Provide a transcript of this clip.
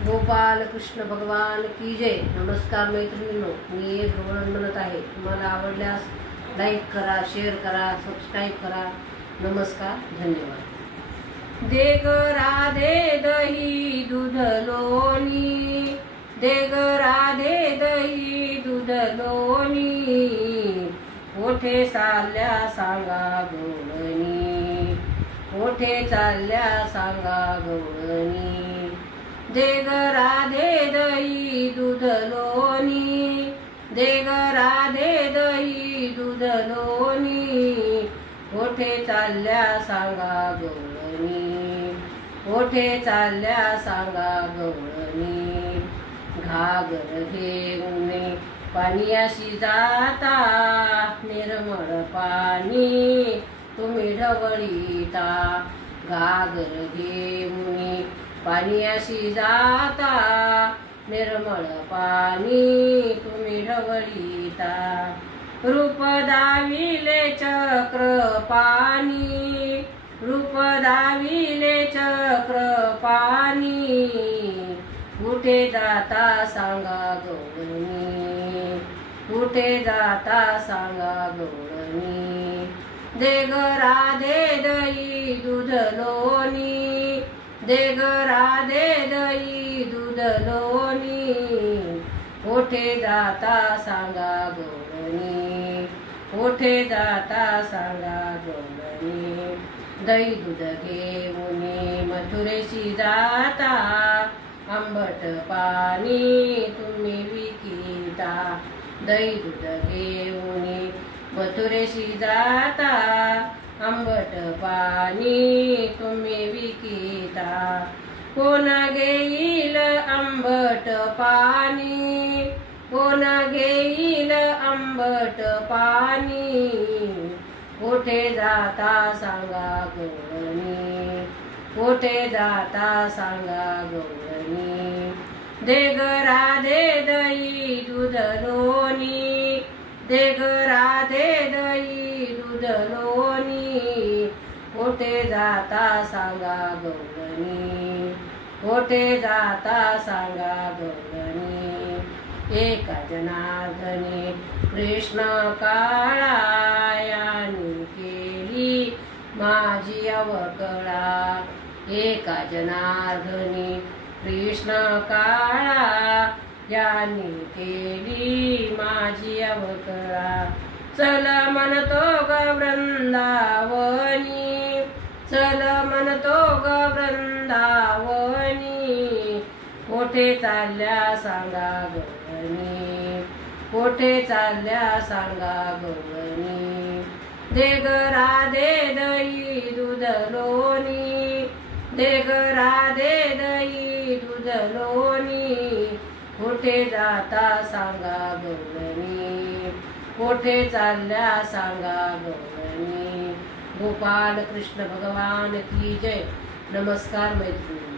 गोपाल कृष्ण भगवान की जय। नमस्कार मैत्रिणींनो, मी एक गवळण म्हणत आहे। तुम्हाला आवडल्यास लाईक करा, शेअर करा, सबस्क्राईब करा। नमस्कार, धन्यवाद। दे ग राधे दही दूध लोणी, दे ग राधे दही दूध लोणी, कोठे चालल्या सांगा गवळणी, कोठे चालल्या सांगा गवळणी। दे ग राधे दही दूध लोणी, दे ग राधे दही दूध लोणी, कोठे चालल्या सांगा गवळणी, कोठे चालल्या सांगा गवळणी। घागर घेऊन पाण्याशी जाता, निर्मळ पाणी तुम्ही ढवळीता। घागर घेऊन पाण्याशी जाता, निर्मळ पाणी तुम्ही ढवळीता। रूप दाविले चक्र पाणी, रूप दाविले चक्र पाणी, कुठे जाता सांगा गवळणी, कुठे जाता सांगा गवळणी। दे ग राधे दही दूध लोणी, दे ग राधे दही दूध लोणी, कोठे जाता सांगा गवळणी, कोठे जाता सांगा गवळणी। दही दूध घेऊन मथुरेशी जाता, आंबट पाणी तुम्ही विकिता। दही दूध घेऊन मथुरेशी जाता, आंबट पाणी तुम्ही विकिता। कोण घेईल आंबट पाणी, कोण घेईल आंबट पाणी, कोठे जाता सांगा गवळणी, कोठे जाता सांगा गवळणी। दे ग राधे दही दूध लोणी, दे ग राधे दही दूध लोणी, कोठे जाता सांगा गवळणी, कोठे जाता सांगा गवळणी। एका जनार्दनी कृष्ण काळा, याने केली माझी अवकळा। एका जनार्दनी कृष्ण काळा, याने केली माझी अवकळा। चल म्हणतो ग वृंदावनी, चल म्हणतो ग वृंदावनी, कोठे चालल्या सांगा गवळणी, कोठे चालल्या सांगा गवळणी। दे ग राधे दही दूध लोणी, दे ग राधे दही दूध लोणी, कोठे जाता सांगा गवळणी, कोठे चालल्या सांगा गवळणी। गोपाल कृष्ण भगवान की जय। नमस्कार मैत्रिणी।